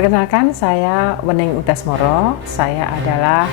Perkenalkan, saya Wening Udasmoro. Saya adalah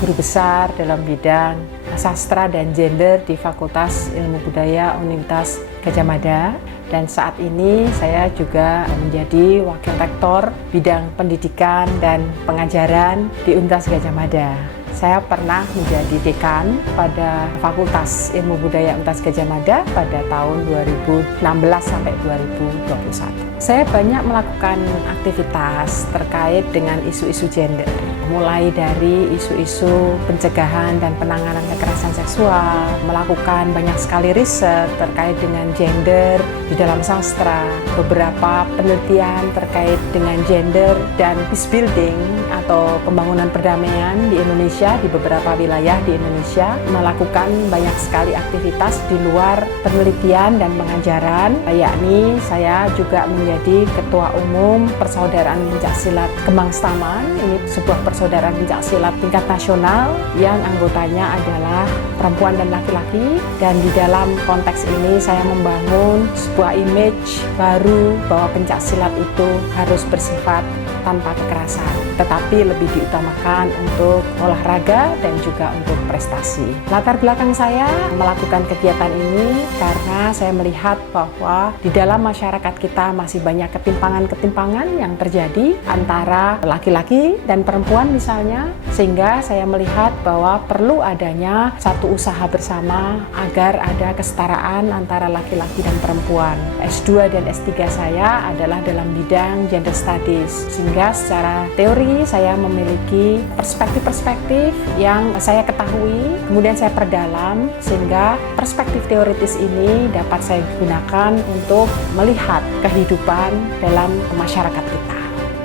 guru besar dalam bidang sastra dan gender di Fakultas Ilmu Budaya Universitas Gadjah Mada. Dan saat ini saya juga menjadi Wakil Rektor bidang pendidikan dan pengajaran di Universitas Gadjah Mada. Saya pernah menjadi dekan pada Fakultas Ilmu Budaya Universitas Gadjah Mada pada tahun 2016 sampai 2021. Saya banyak melakukan aktivitas terkait dengan isu-isu gender, mulai dari isu-isu pencegahan dan penanganan kekerasan seksual, melakukan banyak sekali riset terkait dengan gender di dalam sastra, beberapa penelitian terkait dengan gender dan peace building atau pembangunan perdamaian di Indonesia, di beberapa wilayah di Indonesia, melakukan banyak sekali aktivitas di luar penelitian dan pengajaran, yakni saya juga menjadi Ketua Umum Persaudaraan Pencaksilat Kembang Staman. Ini sebuah persaudaraan pencaksilat tingkat nasional yang anggotanya adalah perempuan dan laki-laki, dan di dalam konteks ini saya membangun sebuah image baru bahwa pencaksilat itu harus bersifat tanpa kekerasan, tetapi lebih diutamakan untuk olahraga dan juga untuk prestasi. Latar belakang saya melakukan kegiatan ini karena saya melihat bahwa di dalam masyarakat kita masih banyak ketimpangan-ketimpangan yang terjadi antara laki-laki dan perempuan misalnya, sehingga saya melihat bahwa perlu adanya satu usaha bersama agar ada kesetaraan antara laki-laki dan perempuan. S2 dan S3 saya adalah dalam bidang gender studies, sehingga secara teori saya memiliki perspektif-perspektif yang saya ketahui, kemudian saya perdalam sehingga perspektif teoritis ini dapat saya gunakan untuk melihat kehidupan dalam masyarakat kita.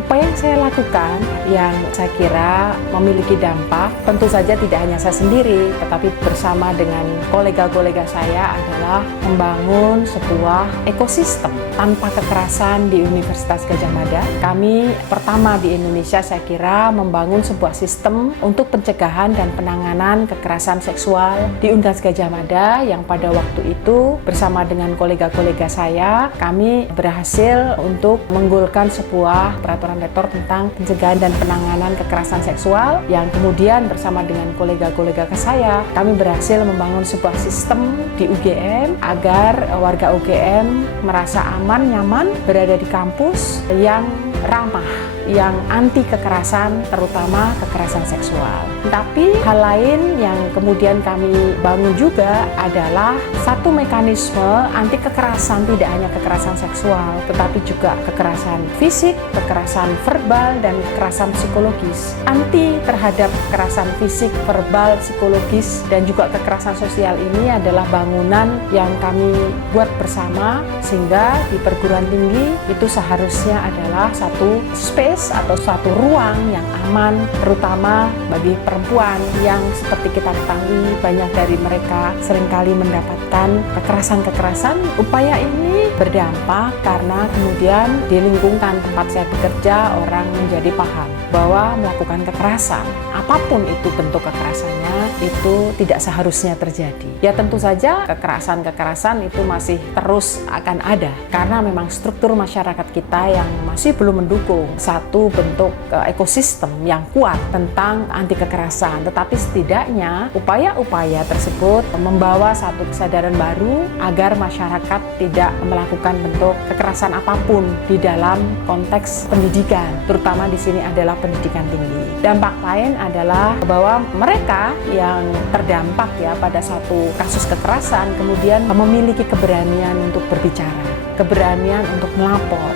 Apa yang saya lakukan yang saya kira memiliki dampak, tentu saja tidak hanya saya sendiri, tetapi bersama dengan kolega-kolega saya adalah membangun sebuah ekosistem tanpa kekerasan di Universitas Gadjah Mada. Kami pertama di Indonesia saya kira membangun sebuah sistem untuk pencegahan dan penanganan kekerasan seksual di Universitas Gadjah Mada, yang pada waktu itu bersama dengan kolega-kolega saya kami berhasil untuk menggolkan sebuah peraturan rektor tentang pencegahan dan penanganan kekerasan seksual, yang kemudian bersama dengan kolega-kolega saya kami berhasil membangun sebuah sistem di UGM agar warga UGM merasa aman, nyaman berada di kampus yang ramah, yang anti kekerasan, terutama kekerasan seksual. Tapi hal lain yang kemudian kami bangun juga adalah satu mekanisme anti kekerasan, tidak hanya kekerasan seksual, tetapi juga kekerasan fisik, kekerasan verbal, dan kekerasan psikologis. Anti terhadap kekerasan fisik, verbal, psikologis, dan juga kekerasan sosial ini adalah bangunan yang kami buat bersama, sehingga di perguruan tinggi itu seharusnya adalah satu space atau suatu ruang yang aman, terutama bagi perempuan yang seperti kita ketahui banyak dari mereka seringkali mendapatkan kekerasan-kekerasan. Upaya ini berdampak karena kemudian di lingkungan tempat saya bekerja orang menjadi paham bahwa melakukan kekerasan, apapun itu bentuk kekerasannya, itu tidak seharusnya terjadi. Ya tentu saja kekerasan-kekerasan itu masih terus akan ada karena memang struktur masyarakat kita yang masih belum mendukung satu bentuk ekosistem yang kuat tentang anti kekerasan. Tetapi setidaknya upaya-upaya tersebut membawa satu kesadaran baru agar masyarakat tidak melakukan bentuk kekerasan apapun di dalam konteks pendidikan, terutama di sini adalah pendidikan tinggi. Dampak lain adalah bahwa mereka yang terdampak ya pada satu kasus kekerasan kemudian memiliki keberanian untuk berbicara, keberanian untuk melapor,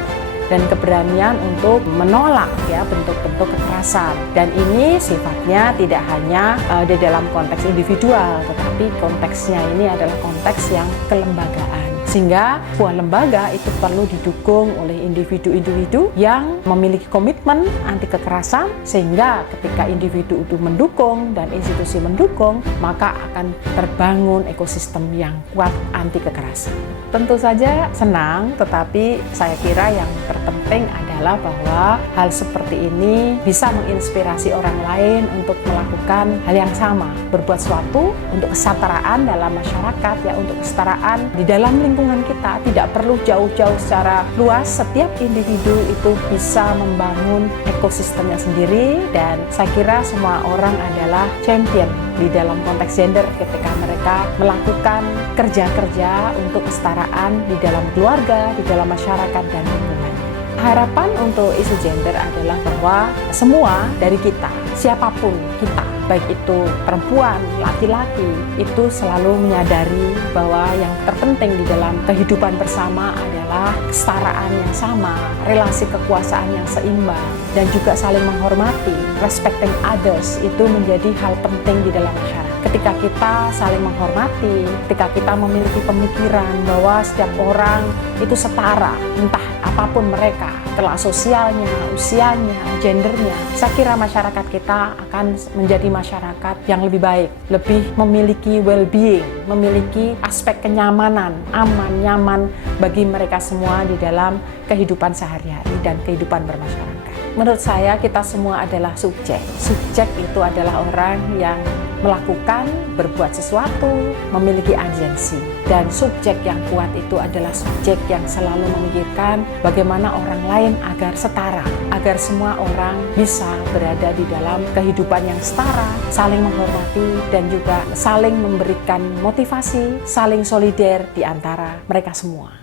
dan keberanian untuk menolak ya bentuk-bentuk kekerasan. Dan ini sifatnya tidak hanya di dalam konteks individual, tetapi konteksnya ini adalah konteks yang kelembagaan. Sehingga sebuah lembaga itu perlu didukung oleh individu-individu yang memiliki komitmen anti kekerasan, sehingga ketika individu itu mendukung dan institusi mendukung, maka akan terbangun ekosistem yang kuat anti kekerasan. Tentu saja senang, tetapi saya kira yang terpenting adalah bahwa hal seperti ini bisa menginspirasi orang lain untuk melakukan hal yang sama, berbuat sesuatu untuk kesetaraan dalam masyarakat, ya, untuk kesetaraan di dalam lingkungan lingkungan kita, tidak perlu jauh-jauh secara luas, setiap individu itu bisa membangun ekosistemnya sendiri, dan saya kira semua orang adalah champion di dalam konteks gender ketika mereka melakukan kerja-kerja untuk kesetaraan di dalam keluarga, di dalam masyarakat dan lingkungan. Harapan untuk isu gender adalah bahwa semua dari kita, siapapun kita, baik itu perempuan, laki-laki, itu selalu menyadari bahwa yang terpenting di dalam kehidupan bersama adalah kesetaraan yang sama, relasi kekuasaan yang seimbang, dan juga saling menghormati. Respecting others itu menjadi hal penting di dalam masyarakat. Ketika kita saling menghormati, ketika kita memiliki pemikiran bahwa setiap orang itu setara, entah apapun mereka, kelas sosialnya, usianya, gendernya, saya kira masyarakat kita akan menjadi masyarakat yang lebih baik, lebih memiliki well-being, memiliki aspek kenyamanan, aman, nyaman bagi mereka semua di dalam kehidupan sehari-hari dan kehidupan bermasyarakat. Menurut saya kita semua adalah subjek. Subjek itu adalah orang yang melakukan, berbuat sesuatu, memiliki agensi. Dan subjek yang kuat itu adalah subjek yang selalu memikirkan bagaimana orang lain agar setara, agar semua orang bisa berada di dalam kehidupan yang setara, saling menghormati dan juga saling memberikan motivasi, saling solider di antara mereka semua.